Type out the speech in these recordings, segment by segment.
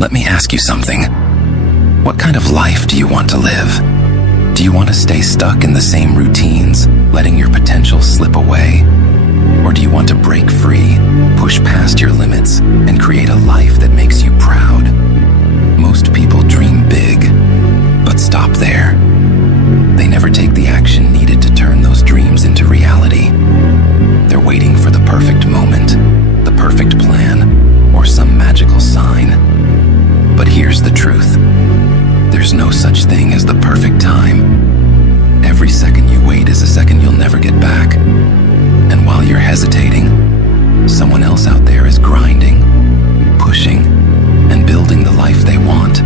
Let me ask you something. What kind of life do you want to live? Do you want to stay stuck in the same routines, letting your potential slip away? Or do you want to break free, push past your limits, and create a life that makes you proud? Most people dream big, but stop there. They never take the action needed to turn those dreams into reality. They're waiting for the perfect moment, the perfect plan, or some magical sign. But here's the truth. There's no such thing as the perfect time. Every second you wait is a second you'll never get back. And while you're hesitating, someone else out there is grinding, pushing, and building the life they want.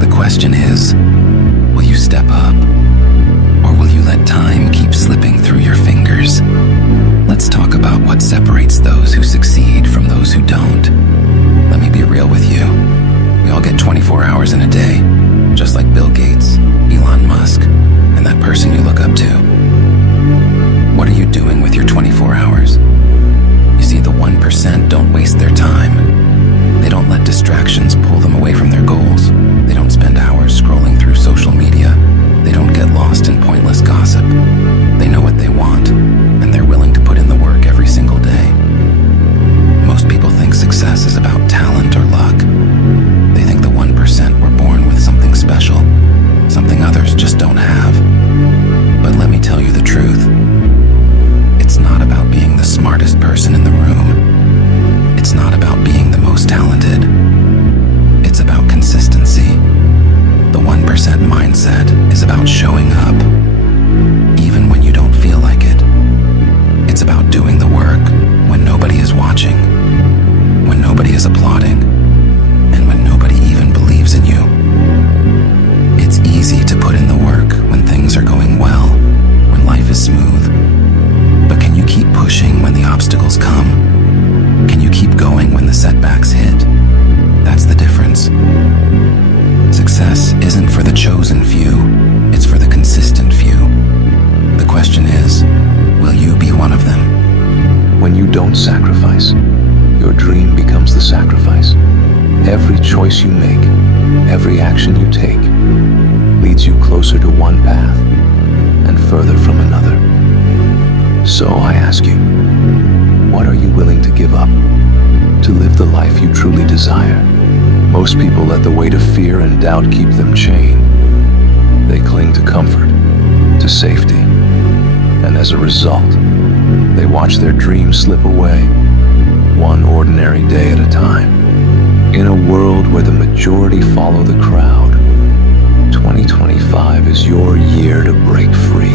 The question is, will you step up? Or will you let time keep slipping through your fingers? Let's talk about what separates those who succeed from those who don't. Let me be real with you. We all get 24 hours in a day, just like Bill Gates, Elon Musk, and that person you look up to. What are you doing with your 24 hours? You see, the 1% don't waste their time. They don't let distractions pull them away from their goals. They don't spend hours scrolling through social media. They don't get lost in pointless gossip. They know what they want, and they're willing to put in the work every single day. Most people think success is about talent or luck. They think the 1% were born with something special, something others just don't have. But let me tell you the truth. It's not about being the smartest person in the room. It's not about being the most talented. It's about consistency. The 1% mindset is about showing up, even when you don't feel like it. It's about doing the work when nobody is watching, when nobody is applauding, and when nobody even believes in you. It's easy to put in the work when things are going well, when life is smooth. But can you keep pushing when the obstacles come? Can you keep going when the setbacks hit? That's the difference. Success isn't for the chosen few, it's for the consistent few. The question is, will you be one of them? When you don't sacrifice, your dream becomes the sacrifice. Every choice you make, every action you take, leads you closer to one path and further from another. So I ask you, what are you willing to give up to live the life you truly desire? Most people let the weight of fear and doubt keep them chained. They cling to comfort, to safety, and as a result, they watch their dreams slip away, one ordinary day at a time. In a world where the majority follow the crowd, 2025 is your year to break free.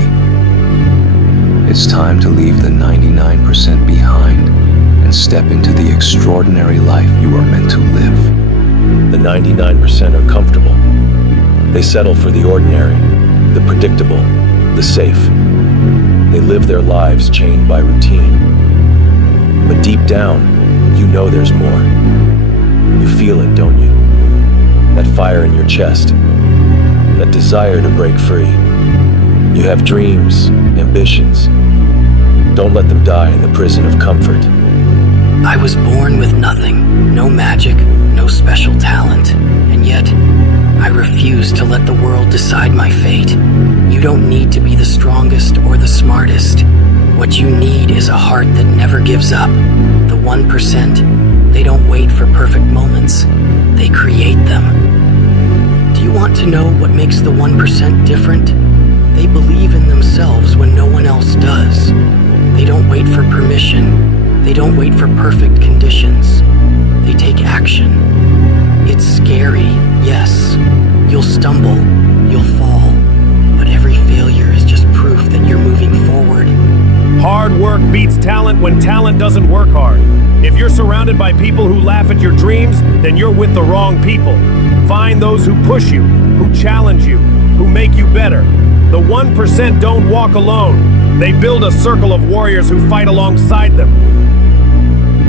It's time to leave the 99% behind and step into the extraordinary life you are meant to live. The 99% are comfortable. They settle for the ordinary, the predictable, the safe. They live their lives chained by routine. But deep down, you know there's more. You feel it, don't you? That fire in your chest, that desire to break free. You have dreams, ambitions. Don't let them die in the prison of comfort. I was born with nothing, no magic, no special talent, and yet I refuse to let the world decide my fate. You don't need to be the strongest or the smartest. What you need is a heart that never gives up. The 1%, they don't wait for perfect moments. They create them. Do you want to know what makes the 1% different? They believe in themselves when no one else does. They don't wait for permission. They don't wait for perfect conditions. They take action. It's scary, yes. You'll stumble, you'll fall, but every failure is just proof that you're moving forward. Hard work beats talent when talent doesn't work hard. If you're surrounded by people who laugh at your dreams, then you're with the wrong people. Find those who push you, who challenge you, who make you better. The 1% don't walk alone. They build a circle of warriors who fight alongside them.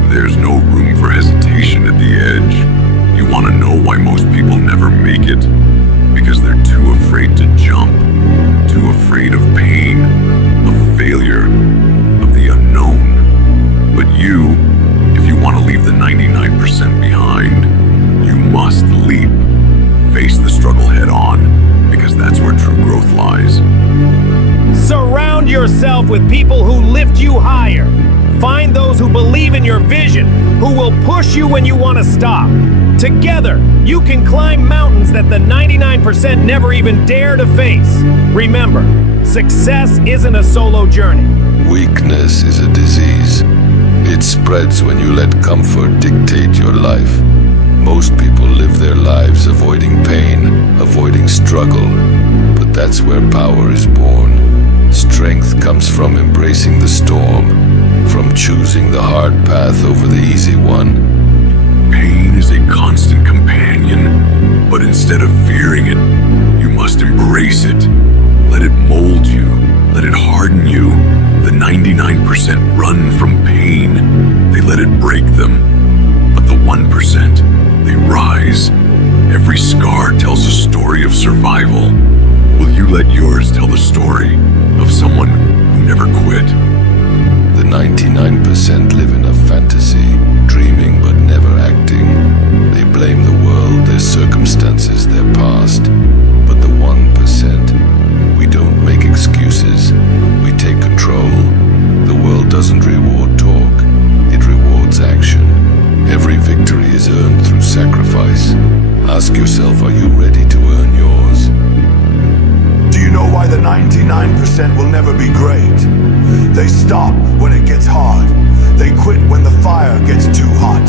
There's no room for hesitation at the edge. You want to know why most people never make it? Because they're too afraid to jump, too afraid of pain, of failure, of the unknown. But you, if you want to leave the 99% behind, you must with people who lift you higher. Find those who believe in your vision, who will push you when you want to stop. Together, you can climb mountains that the 99% never even dare to face. Remember, success isn't a solo journey. Weakness is a disease. It spreads when you let comfort dictate your life. Most people live their lives avoiding pain, avoiding struggle, but that's where power is born. Strength comes from embracing the storm, from choosing the hard path over the easy one. Pain is a constant companion, but instead of fearing it, you must embrace it. Let it mold you, let it harden you. The 99% run from pain. They let it break them. But the 1%, they rise. Every scar tells a story of survival. Will you let yours tell the story of someone who never quit? The 99% live in a fantasy, dreaming but never acting. They blame the world, their circumstances, their past. But the 1%, we don't make excuses, we take control. The world doesn't reward talk, it rewards action. Every victory is earned through sacrifice. Ask yourself, are you ready to earn yours? Do you know why the 99% will never be great? They stop when it gets hard. They quit when the fire gets too hot.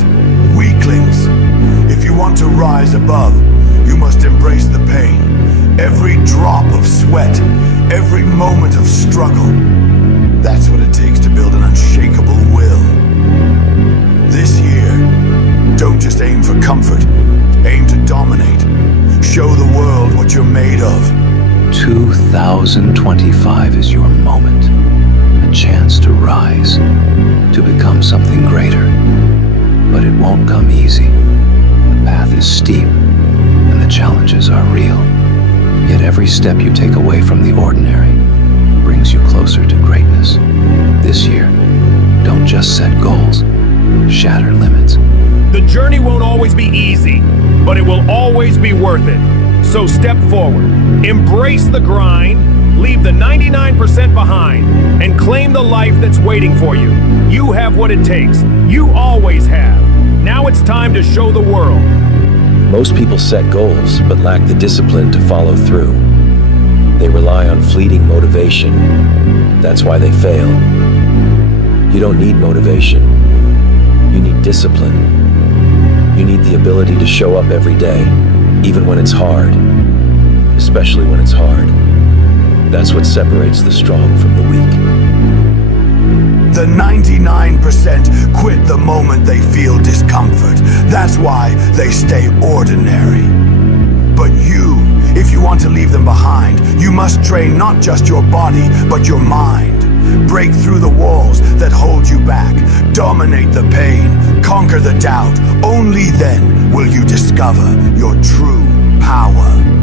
Weaklings. If you want to rise above, you must embrace the pain. Every drop of sweat, every moment of struggle. That's what it takes to build an unshakable will. This year, don't just aim for comfort. Aim to dominate. Show the world what you're made of. 2025 is your moment. A chance to rise, to become something greater. But it won't come easy. The path is steep, and the challenges are real. Yet every step you take away from the ordinary brings you closer to greatness. This year, don't just set goals, shatter limits. The journey won't always be easy, but it will always be worth it. So step forward, embrace the grind, leave the 99% behind, and claim the life that's waiting for you. You have what it takes. You always have. Now it's time to show the world. Most people set goals but lack the discipline to follow through. They rely on fleeting motivation. That's why they fail. You don't need motivation. You need discipline. You need the ability to show up every day, even when it's hard. Especially when it's hard. That's what separates the strong from the weak. The 99% quit the moment they feel discomfort. That's why they stay ordinary. But you, if you want to leave them behind, you must train not just your body, but your mind. Break through the walls that hold you back. Dominate the pain. Conquer the doubt. Only then will you discover your true power.